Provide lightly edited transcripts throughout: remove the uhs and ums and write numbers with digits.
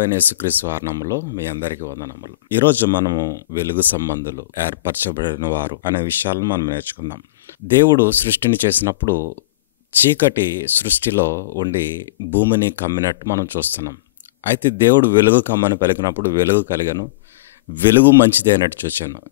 ప్రభువైన యేసుక్రీస్తు వారి నామములో మీ అందరికీ వందనములు. ఈరోజు మనము వెలుగు సంబంధులు, ఏర్పరచబడిన వారు అనే విషయాలను మనం నేర్చుకుందాం. దేవుడు సృష్టిని చేసినప్పుడు చీకటి సృష్టిలో ఉండి భూమిని కమ్మినట్టు మనం చూస్తున్నాం. అయితే దేవుడు వెలుగు కమ్మని పలికినప్పుడు వెలుగు కలిగను, వెలుగు మంచిదే అన్నట్టు చూచాను.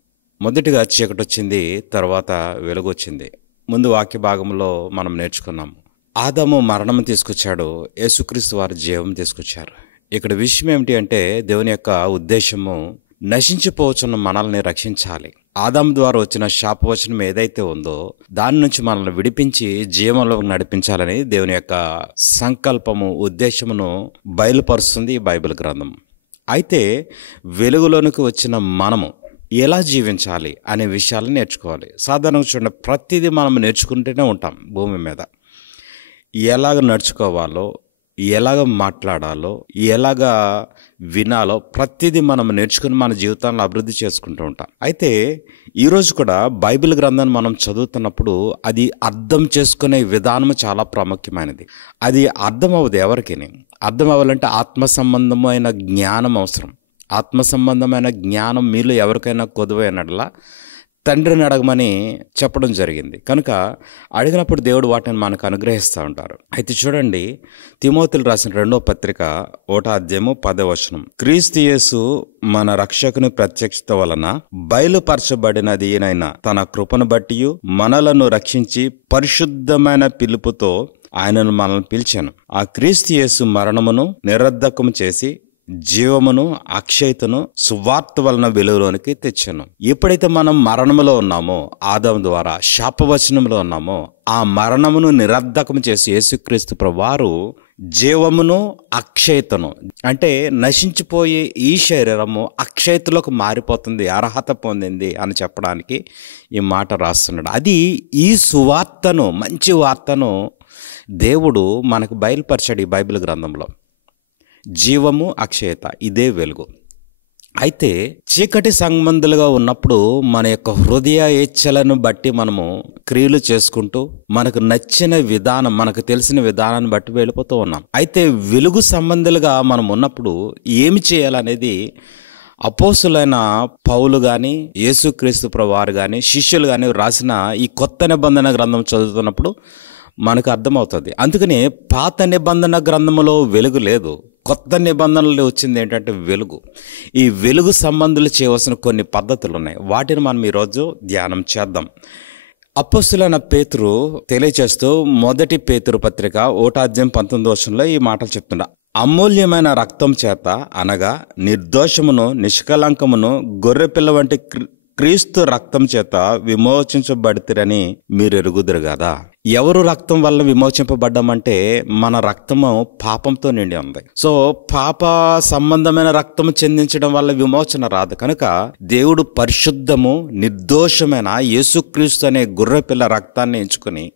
మొదటిగా చీకటి వచ్చింది, తర్వాత వెలుగు వచ్చింది. ముందు వాక్య భాగంలో మనం నేర్చుకున్నాము. ఆదాము మరణం తీసుకొచ్చాడు, యేసుక్రీస్తు వారు జీవం తీసుకొచ్చారు. ఇక్కడ విషయం ఏమిటి అంటే దేవుని యొక్క ఉద్దేశము నశించిపోవచ్చున్న మనల్ని రక్షించాలి. ఆదాము ద్వారా వచ్చిన శాపవచనం ఏదైతే ఉందో దాని నుంచి మనల్ని విడిపించి జీవంలోకి నడిపించాలని దేవుని యొక్క సంకల్పము, ఉద్దేశమును బయలుపరుస్తుంది ఈ బైబిల్ గ్రంథం. అయితే వెలుగులోనికి వచ్చిన మనము ఎలా జీవించాలి అనే విషయాలను నేర్చుకోవాలి. సాధారణంగా చూడండి, ప్రతిదీ మనం నేర్చుకుంటూనే ఉంటాం. భూమి మీద ఎలాగ నడుచుకోవాలో, ఎలాగ మాట్లాడాలో, ఎలాగ వినాలో ప్రతిదీ మనం నేర్చుకుని మన జీవితాలను అభివృద్ధి చేసుకుంటూ ఉంటాం. అయితే ఈరోజు కూడా బైబిల్ గ్రంథాన్ని మనం చదువుతున్నప్పుడు అది అర్థం చేసుకునే విధానం చాలా ప్రాముఖ్యమైనది. అది అర్థం అవ్వదు ఎవరికి. అర్థం అవ్వాలంటే ఆత్మ సంబంధమైన జ్ఞానం అవసరం. ఆత్మ సంబంధమైన జ్ఞానం మీలో ఎవరికైనా కొదువైనట్లా తండ్రిని అడగమని చెప్పడం జరిగింది. కనుక అడిగినప్పుడు దేవుడు వాటిని మనకు అనుగ్రహిస్తూ ఉంటారు. అయితే చూడండి, తిమోతిలు రాసిన 2వ పత్రిక 1వ అధ్యాయము 10వ వచనం. క్రీస్తు యేసు మన రక్షకుని ప్రత్యక్షత వలన బయలుపరచబడినది ఈయనైన తన కృపను బట్టి మనలను రక్షించి పరిశుద్ధమైన పిలుపుతో ఆయనను మనల్ని పిలిచాను. ఆ క్రీస్తు యేసు మరణమును నిరర్ధకము చేసి జీవమును, అక్షయతను సువార్త వలన వెలుగులోనికి తెచ్చాను. ఎప్పుడైతే మనం మరణములో ఉన్నామో, ఆదాము ద్వారా శాపవచనంలో ఉన్నామో, ఆ మరణమును నిరర్ధకం చేసి యేసుక్రీస్తు ప్రభువారు జీవమును, అక్షయతను అంటే నశించిపోయే ఈ శరీరము అక్షయతలోకి మారిపోతుంది, అర్హత పొందింది అని చెప్పడానికి ఈ మాట రాస్తున్నాడు. అది ఈ సువార్తను, మంచి వార్తను దేవుడు మనకు బయలుపరిచాడు ఈ బైబిల్ గ్రంథంలో. జీవము, అక్షయత, ఇదే వెలుగు. అయితే చీకటి సంబంధులుగా ఉన్నప్పుడు మన యొక్క హృదయ ఇచ్చలను బట్టి మనము క్రియలు చేసుకుంటూ మనకు నచ్చిన విధానం, మనకు తెలిసిన విధానాన్ని బట్టి వెళ్ళిపోతూ ఉన్నాం. అయితే వెలుగు సంబంధులుగా మనం ఉన్నప్పుడు ఏమి చేయాలనేది అపోస్తులైన పౌలు కానీ, యేసుక్రీస్తు ప్రభువారు కానీ, శిష్యులు కానీ రాసిన ఈ కొత్త నిబంధన గ్రంథం చదువుతున్నప్పుడు మనకు అర్థమవుతుంది. అందుకనే పాత నిబంధన గ్రంథంలో వెలుగు లేదు, కొత్త నిబంధనలు వచ్చింది ఏంటంటే వెలుగు. ఈ వెలుగు సంబంధులు చేయవలసిన కొన్ని పద్ధతులు ఉన్నాయి. వాటిని మనం ఈరోజు ధ్యానం చేద్దాం. అపోస్తులైన పేతురు తెలియచేస్తూ 1 పేతురు పత్రిక 1వ అధ్యాయం 19వ వచనంలో ఈ మాటలు చెప్తున్నా. అమూల్యమైన రక్తం చేత అనగా నిర్దోషమును, నిష్కలంకమును, గొర్రెపిల్ల వంటి క్రీస్తు రక్తం చేత విమోచించబడితిరని మీరు ఎరుగుదురు కదా. ఎవరు రక్తం వల్ల విమోచింపబడ్డామంటే మన రక్తము పాపంతో నిండి ఉంది. సో పాప సంబంధమైన రక్తము చెందించడం వల్ల విమోచన రాదు. కనుక దేవుడు పరిశుద్ధము, నిర్దోషమైన యేసుక్రీస్తు అనే గొర్రెపిల్ల రక్తాన్ని ఎంచుకుని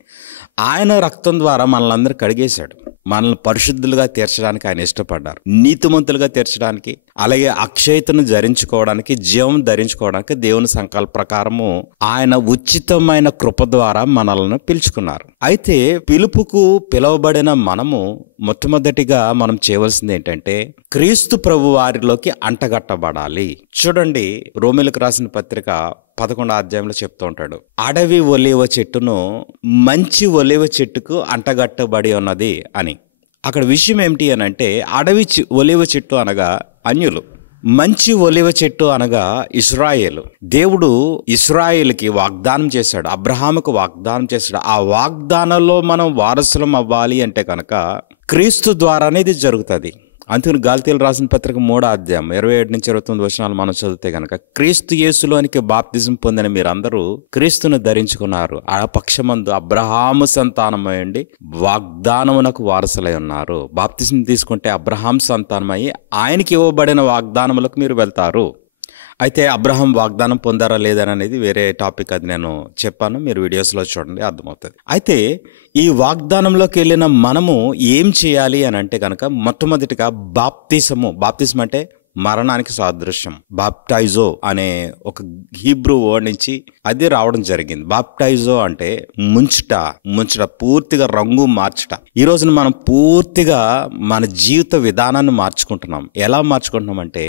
ఆయన రక్తం ద్వారా మనల్ని అందరూ కడిగేశాడు. మనల్ని పరిశుద్ధులుగా తీర్చడానికి ఆయన ఇష్టపడ్డారు, నీతిమంతులుగా తీర్చడానికి, అలాగే అక్షయతను ధరించుకోవడానికి, జీవం ధరించుకోవడానికి దేవుని సంకల్ప ప్రకారము ఆయన ఉచితమైన కృప ద్వారా మనల్ని పిలుచుకున్నారు. అయితే పిలుపుకు పిలువబడిన మనము మొట్టమొదటిగా మనం చేయవలసింది ఏంటంటే క్రీస్తు ప్రభు వారిలోకి అంటగట్టబడాలి. చూడండి, రోమీలకు రాసిన పత్రిక 11వ అధ్యాయంలో చెప్తూ ఉంటాడు, అడవి ఒలీవ చెట్టును మంచి ఒలీవ చెట్టుకు అంటగట్టబడి ఉన్నది అని. అక్కడ విషయం ఏమిటి అని అంటే, అడవి ఒలీవ చెట్టు అనగా అన్యులు, మంచి ఒలీవ చెట్టు అనగా ఇశ్రాయేలు. దేవుడు ఇశ్రాయేలుకి వాగ్దానం చేశాడు, అబ్రహాముకు వాగ్దానం చేశాడు. ఆ వాగ్దానంలో మనం వారసులం అవ్వాలి అంటే కనుక క్రీస్తు ద్వారానే ఇది జరుగుతుంది. అందుకని గలాతీయులు రాసిన పత్రిక 3వ అధ్యాయం 27 నుంచి 29 వచనాలు మనం చదివితే కనుక, క్రీస్తు యేసులోనికి బాప్తిజం పొందిన మీరందరూ క్రీస్తును ధరించుకున్నారు. ఆ పక్షమందు అబ్రహాము సంతానమైండి వాగ్దానమునకు వారసులై ఉన్నారు. బాప్తిజం తీసుకుంటే అబ్రహాం సంతానమై ఆయనకి ఇవ్వబడిన వాగ్దానములకు మీరు వెళ్తారు. అయితే అబ్రహాం వాగ్దానం పొందారా లేదని అనేది వేరే టాపిక్, అది నేను చెప్పాను, మీరు వీడియోస్లో చూడండి, అర్థమవుతుంది. అయితే ఈ వాగ్దానంలోకి వెళ్ళిన మనము ఏం చేయాలి అని అంటే కనుక మొట్టమొదటిగా బాప్తిసం అంటే మరణానికి సాదృశ్యం. బాప్టైజో అనే ఒక హీబ్రూ వర్డ్ నుంచి అది రావడం జరిగింది. బాప్టైజో అంటే ముంచుట, పూర్తిగా రంగు మార్చుట. ఈ రోజున మనం పూర్తిగా మన జీవిత విధానాన్ని మార్చుకుంటున్నాం. ఎలా మార్చుకుంటున్నాం అంటే,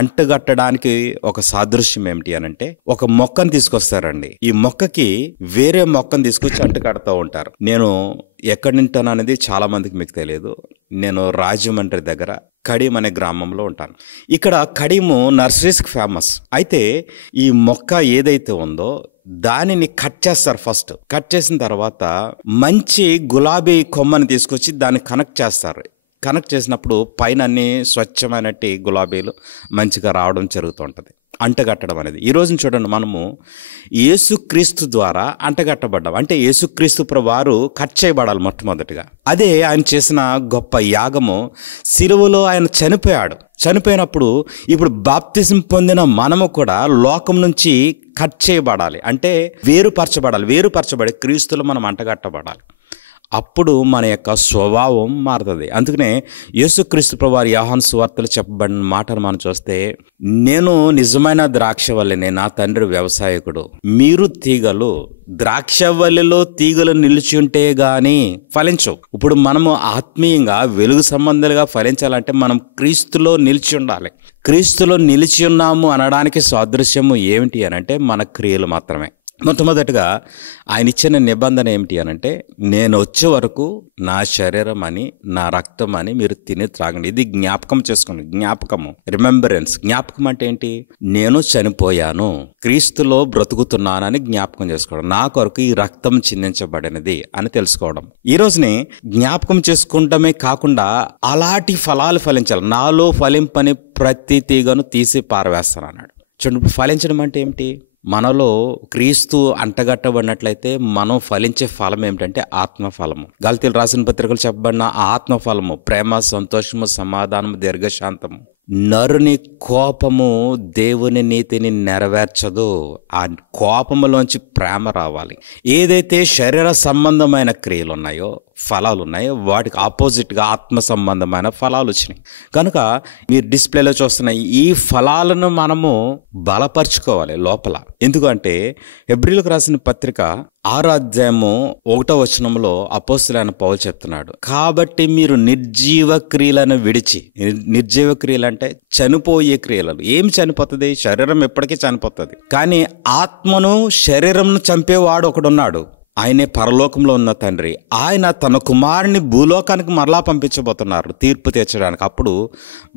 అంటగట్టడానికి ఒక సాదృశ్యం ఏమిటి అని అంటే, ఒక మొక్కను తీసుకొస్తారండి. ఈ మొక్కకి వేరే మొక్కను తీసుకొచ్చి అంటగడతా ఉంటారు. నేను ఎక్కడి నింటాను అనేది చాలా మందికి మీకు తెలియదు. నేను రాజమండ్రి దగ్గర కడియం అనే గ్రామంలో ఉంటాను. ఇక్కడ కడియము నర్సరీస్కి ఫేమస్. అయితే ఈ మొక్క ఏదైతే ఉందో దానిని కట్ చేస్తారు. ఫస్ట్ కట్ చేసిన తర్వాత మంచి గులాబీ కొమ్మని తీసుకొచ్చి దాన్ని కనెక్ట్ చేస్తారు. కనెక్ట్ చేసినప్పుడు పైన అన్ని స్వచ్ఛమైనట్టి గులాబీలు మంచిగా రావడం జరుగుతుంటుంది. అంటగట్టడం అనేది. ఈ రోజున చూడండి, మనము యేసుక్రీస్తు ద్వారా అంటగట్టబడ్డాం. అంటే యేసుక్రీస్తు ప్రభువారు కట్ చేయబడాలి మొట్టమొదటిగా. అదే ఆయన చేసిన గొప్ప యాగము. సిలువలో ఆయన చనిపోయినప్పుడు ఇప్పుడు బాప్తిజం పొందిన మనము కూడా లోకం నుంచి కట్ చేయబడాలి. అంటే వేరుపరచబడి క్రీస్తులో మనం అంటగట్టబడాలి. అప్పుడు మన యొక్క స్వభావం మారుతుంది. అందుకనే యేసుక్రీస్తు ప్రభువారి యోహాను సువార్తలో చెప్పబడిన మాటను మనం చూస్తే, నేను నిజమైన ద్రాక్షవల్లిని, నా తండ్రి వ్యవసాయకుడు, మీరు తీగలు. ద్రాక్షవల్లిలో తీగలు నిలిచి ఉంటే గాని ఫలించవు. ఇప్పుడు మనము ఆత్మీయంగా వెలుగు సంబంధాలుగా ఫలించాలంటే మనం క్రీస్తులో నిలిచి ఉండాలి. క్రీస్తులో నిలిచి ఉన్నాము అనడానికి సాదృశ్యము ఏమిటి అని అంటే, మన క్రియలు మాత్రమే. మొట్టమొదటిగా ఆయన ఇచ్చిన నిబంధన ఏమిటి అని అంటే, నేను వచ్చే వరకు నా శరీరం అని నా రక్తం అని మీరు తిని త్రాగండి. ఇది జ్ఞాపకం చేసుకోండి. రిమెంబరెన్స్. జ్ఞాపకం అంటే ఏంటి? నేను చనిపోయాను, క్రీస్తులో బ్రతుకుతున్నానని జ్ఞాపకం చేసుకోవడం. నా కొరకు ఈ రక్తం చిందించబడినది అని తెలుసుకోవడం. ఈ రోజుని జ్ఞాపకం చేసుకుంటమే కాకుండా అలాంటి ఫలాలు ఫలించాలి. నాలో ఫలింపని ప్రతి తీగను తీసి పారవేస్తాను అన్నాడు. చూడండి, ఫలించడం అంటే ఏమిటి? మనలో క్రీస్తు అంటగట్టబడినట్లయితే మనం ఫలించే ఫలం ఏమిటంటే ఆత్మఫలము. గలతీయులకు రాసిన పత్రికలు చెప్పబడిన ఆత్మఫలము ప్రేమ, సంతోషము, సమాధానము, దీర్ఘశాంతము. నరుని కోపము దేవుని నీతిని నెరవేర్చదు. ఆ కోపములోంచి ప్రేమ రావాలి. ఏదైతే శరీర సంబంధమైన క్రియలు ఉన్నాయో, ఫలాలు ఉన్నాయో, వాటికి ఆపోజిట్గా ఆత్మ సంబంధమైన ఫలాలు వచ్చినాయి. కనుక మీరు డిస్ప్లేలో చూస్తున్న ఈ ఫలాలను మనము బలపరుచుకోవాలి లోపల. ఎందుకంటే హెబ్రీయులకు రాసిన పత్రిక 6వ అధ్యాయము 1వ వచనంలో అపోస్తలుడైన పౌలు చెప్తున్నాడు, కాబట్టి మీరు నిర్జీవ క్రియలను విడిచి. నిర్జీవ క్రియలు అంటే చనిపోయే క్రియలు. ఏం చనిపోతుంది? శరీరం ఎప్పటికీ చనిపోతుంది. కానీ ఆత్మను, శరీరంను చంపేవాడు ఒకడున్నాడు. ఆయనే పరలోకంలో ఉన్న తండ్రి. ఆయన తన కుమారుని భూలోకానికి మరలా పంపించబోతున్నారు తీర్పు తీర్చడానికి. అప్పుడు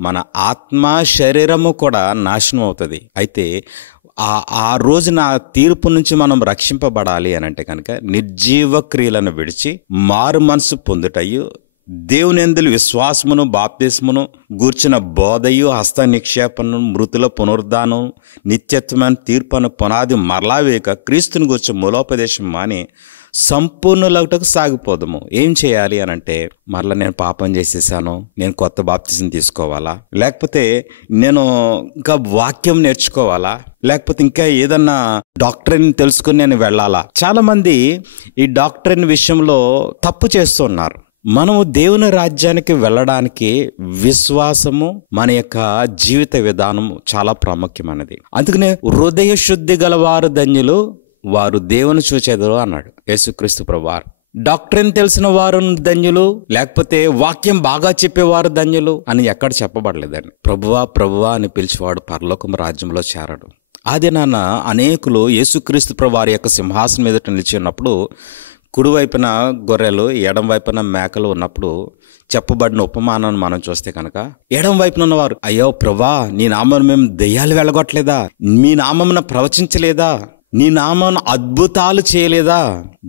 మన ఆత్మ, శరీరము కూడా నాశనం అవుతుంది. అయితే ఆ రోజున తీర్పు నుంచి మనం రక్షింపబడాలి అని అంటే కనుక నిర్జీవ క్రియలను విడిచి మారు మనసు పొందుటయు, దేవుని యందు విశ్వాసమును, బాప్తిస్మమును గూర్చిన బోధయు, హస్త నిక్షేపను, మృతుల పునరుద్ధానం, నిత్యత్వమైన తీర్పును పునాది మరలా వేయక క్రీస్తుని గూర్చి మూలోపదేశం మాని సంపూర్ణులగుటకు సాగిపోదము. ఏం చేయాలి అని అంటే, మరలా నేను పాపం చేసేసాను, నేను కొత్త బాప్తిజం తీసుకోవాలా, లేకపోతే నేను ఇంకా వాక్యం నేర్చుకోవాలా, లేకపోతే ఇంకా ఏదన్నా డాక్టరీని తెలుసుకుని నేను వెళ్ళాలా? చాలా మంది ఈ డాక్టరీని విషయంలో తప్పు చేస్తున్నారు. మనము దేవుని రాజ్యానికి వెళ్ళడానికి విశ్వాసము, మన యొక్క జీవిత విధానం చాలా ప్రాముఖ్యమైనది. అందుకనే హృదయ శుద్ధి గలవారు ధన్యులు, వారు దేవుని చూచెదరు అన్నాడు యేసుక్రీస్తు ప్రభువారు. డాక్టరీని తెలిసిన వారు ధన్యులు, లేకపోతే వాక్యం బాగా చెప్పేవారు ధన్యులు అని ఎక్కడ చెప్పబడలేదండి. ప్రభువా ప్రభువా అని పిలిచేవాడు పరలోకం రాజ్యంలో చేరడు. ఆది నాన్న అనేకులు యేసుక్రీస్తు ప్రభువారి యొక్క సింహాసనం మీద నిలిచి ఉన్నప్పుడు, కుడివైపున గొర్రెలు, ఎడం వైపున మేకలు ఉన్నప్పుడు చెప్పబడిన ఉపమానాన్ని మనం చూస్తే కనుక, ఎడం వైపున ఉన్నవారు, అయ్యో ప్రభా, నీ నామం మేము దెయ్యాలు వెళ్ళగొట్టలేదా? మీ నామమున ప్రవచించలేదా? నీ నామం అద్భుతాలు చేయలేదా?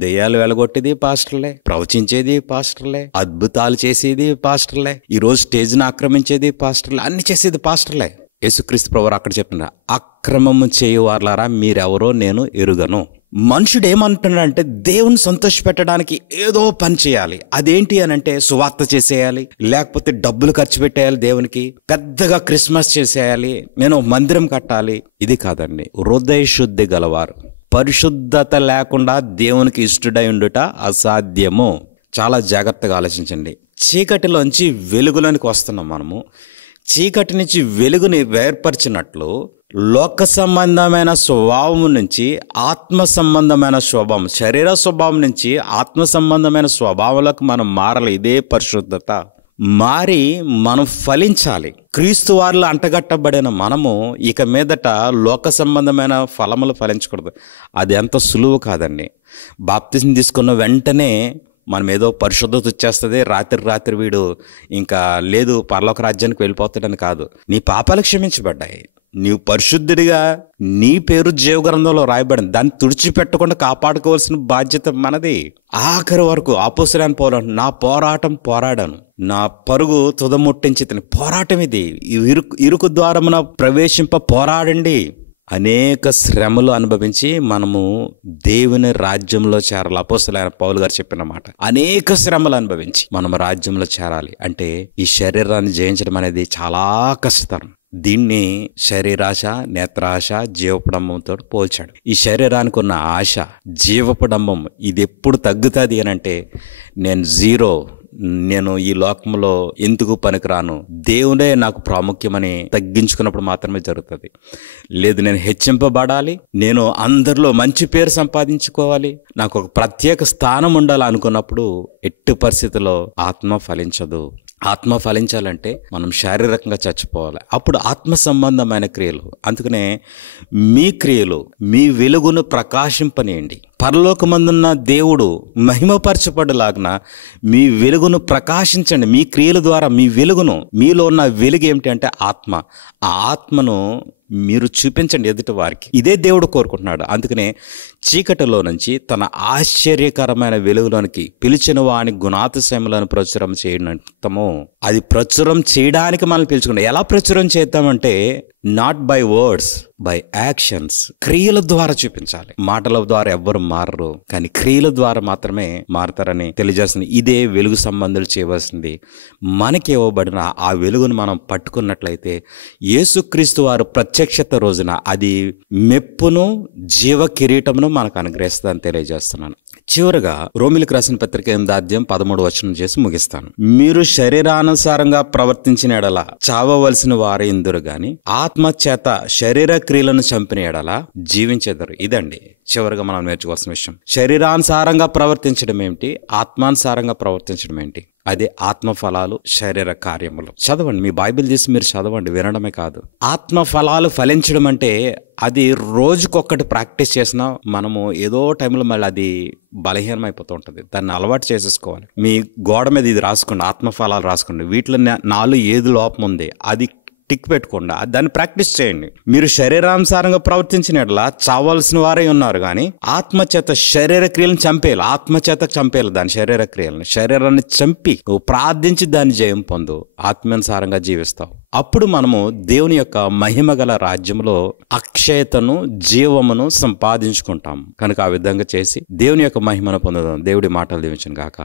దెయ్యాలు వెళ్ళగొట్టేది పాస్టర్లే, ప్రవచించేది పాస్టర్లే, అద్భుతాలు చేసేది పాస్టర్లే, ఈరోజు స్టేజ్ని ఆక్రమించేది పాస్టర్లే, అన్ని చేసేది పాస్టర్లే. యేసుక్రీస్తు ప్రభువారు అక్కడ చెప్తున్నారు, అక్రమము చేయువారులారా మీరెవరో నేను ఎరుగను. మనుషుడు ఏమంటున్నాడంటే, దేవుని సంతోషపెట్టడానికి ఏదో పని చేయాలి. అదేంటి అని అంటే, సువార్త చేసేయాలి, లేకపోతే డబ్బులు ఖర్చు పెట్టేయాలి, దేవునికి పెద్దగా క్రిస్మస్ చేసేయాలి, నేను మందిరం కట్టాలి. ఇది కాదండి. హృదయ శుద్ధి గలవారు, పరిశుద్ధత లేకుండా దేవునికి ఇష్టడై ఉండుట అసాధ్యము. చాలా జాగ్రత్తగా ఆలోచించండి. చీకటిలోంచి వెలుగులోనికి వస్తున్నాం మనము. చీకటి నుంచి వెలుగుని వేర్పరిచినట్లు లోక సంబంధమైన స్వభావం నుంచి ఆత్మ సంబంధమైన స్వభావం, శరీర స్వభావం నుంచి ఆత్మ సంబంధమైన స్వభావాలకు మనం మారాలి. ఇదే పరిశుద్ధత. మారి మనం ఫలించాలి. క్రీస్తు వారిలో అంటగట్టబడిన మనము ఇక మీదట లోక సంబంధమైన ఫలములు ఫలించకూడదు. అది ఎంత సులువు కాదండి. బాప్తిజం తీసుకున్న వెంటనే మనం ఏదో పరిశుద్ధత వచ్చేస్తుంది, రాత్రి వీడు ఇంకా లేదు పరలోక రాజ్యానికి వెళ్ళిపోతాడని కాదు. నీ పాపాలు క్షమించబడ్డాయి. నీవు పరిశుద్ధుడిగా నీ పేరు జీవగ్రంథంలో రాయబడింది. దాన్ని తుడిచిపెట్టకుండా కాపాడుకోవాల్సిన బాధ్యత మనది. ఆఖరి వరకు అపోస్తలుడైన పౌలు నా పోరాటం పోరాడాను, నా పరుగు తుదముట్టించి తిని. పోరాటం ఇది. ఇరుకు ద్వారమున ప్రవేశింప పోరాడండి. అనేక శ్రమలు అనుభవించి మనము దేవుని రాజ్యంలో చేరాలి. అపోస్తలుడైన పౌలు గారు చెప్పిన మాట. అనేక శ్రమలు అనుభవించి మనం రాజ్యంలో చేరాలి అంటే ఈ శరీరాన్ని జయించడం అనేది చాలా కష్టతరం. దీన్ని శరీరాశ, నేత్రాశ, జీవపడంబంతో పోల్చాడు. ఈ శరీరానికి ఉన్న ఆశ, జీవపడంబం ఇది ఎప్పుడు తగ్గుతుంది అని అంటే నేను జీరో, నేను ఈ లోకంలో ఎందుకు పనికిరాను, దేవుడే నాకు ప్రాముఖ్యమని తగ్గించుకున్నప్పుడు మాత్రమే జరుగుతుంది. లేదు నేను హెచ్చింపబడాలి, నేను అందరిలో మంచి పేరు సంపాదించుకోవాలి, నాకు ఒక ప్రత్యేక స్థానం ఉండాలి అనుకున్నప్పుడు ఎట్టి పరిస్థితుల్లో ఆత్మ ఫలించదు. ఆత్మ ఫలించాలంటే మనం శారీరకంగా చచ్చిపోవాలి. అప్పుడు ఆత్మ సంబంధమైన క్రియలు. అందుకనే మీ క్రియలు మీ వెలుగును ప్రకాశింపనీయండి. పరలోకమందున్న దేవుడు మహిమపరచబడలాగిన మీ వెలుగును ప్రకాశించండి. మీ క్రియల ద్వారా మీ వెలుగును, మీలో ఉన్న వెలుగు ఏమిటి అంటే ఆత్మ. ఆ ఆత్మను మీరు చూపించండి ఎదుటి వారికి. ఇదే దేవుడు కోరుకుంటున్నాడు. అందుకనే చీకటిలో నుంచి తన ఆశ్చర్యకరమైన వెలుగులోనికి పిలిచిన వాని గుణాతిశయములను ప్రచురం చేయటము. అది ప్రచురం చేయడానికి మనం పిలుచుకుంటాం. ఎలా ప్రచురం చేద్దామంటే not by words, by actions. క్రియల ద్వారా చూపించాలి. మాటల ద్వారా ఎవ్వరు మారరు, కానీ క్రియల ద్వారా మాత్రమే మారతారని తెలియజేస్తుంది. ఇదే వెలుగు సంబంధాలు చేయవలసింది. మనకి ఇవ్వబడిన ఆ వెలుగును మనం పట్టుకున్నట్లయితే యేసుక్రీస్తు వారు ప్రత్యక్షత రోజున అది మెప్పును జీవ కిరీటమును మనకు అనుగ్రహిస్తుందని తెలియజేస్తున్నాను. చివరగా రోమిలికి రాసిన పత్రిక 8వ అధ్యాయం 13వ వచనం చేసి ముగిస్తాను. మీరు శరీరానుసారంగా ప్రవర్తించిన ఎడల చావవలసిన వారే ఇందురు గాని ఆత్మ చేత శరీర క్రియలను చంపిన ఎడల జీవించెదరు. ఇదండి చివరిగా మనం నేర్చుకోవాల్సిన విషయం. శరీరానుసారంగా ప్రవర్తించడం ఏమిటి, ఆత్మానుసారంగా ప్రవర్తించడం ఏంటి? అదే ఆత్మ ఫలాలు, శరీర కార్యములు. చదవండి, మీ బైబిల్ తీసి మీరు చదవండి, వినడమే కాదు. ఆత్మ ఫలాలు ఫలించడం అంటే అది రోజుకొక్కటి ప్రాక్టీస్ చేసినా మనము ఏదో టైంలో మళ్ళీ అది బలహీనం అయిపోతూ ఉంటుంది. దాన్ని అలవాటు చేసేసుకోవాలి. మీ గోడ మీద ఇది రాసుకోండి, ఆత్మ ఫలాలు రాసుకోండి. వీటిలో 4 ఏది లోపం ఉంది అది టిక్ పెట్టుకోండి. దాన్ని ప్రాక్టీస్ చేయండి. మీరు శరీరానుసారంగా ప్రవర్తించినట్లా చావాల్సిన వారే ఉన్నారు, కానీ ఆత్మచేత శరీర క్రియలను చంపేయాలి. ఆత్మచేత చంపేయాలి దాని శరీర క్రియలను. శరీరాన్ని చంపి నువ్వు ప్రార్థించి దాన్ని జయం పొందు, ఆత్మానుసారంగా జీవిస్తావు. అప్పుడు మనము దేవుని యొక్క మహిమ గల రాజ్యంలో అక్షయతను, జీవమును సంపాదించుకుంటాం. కనుక ఆ విధంగా చేసి దేవుని యొక్క మహిమను పొందుదాం. దేవుడి మాటలు దీవించును గాక.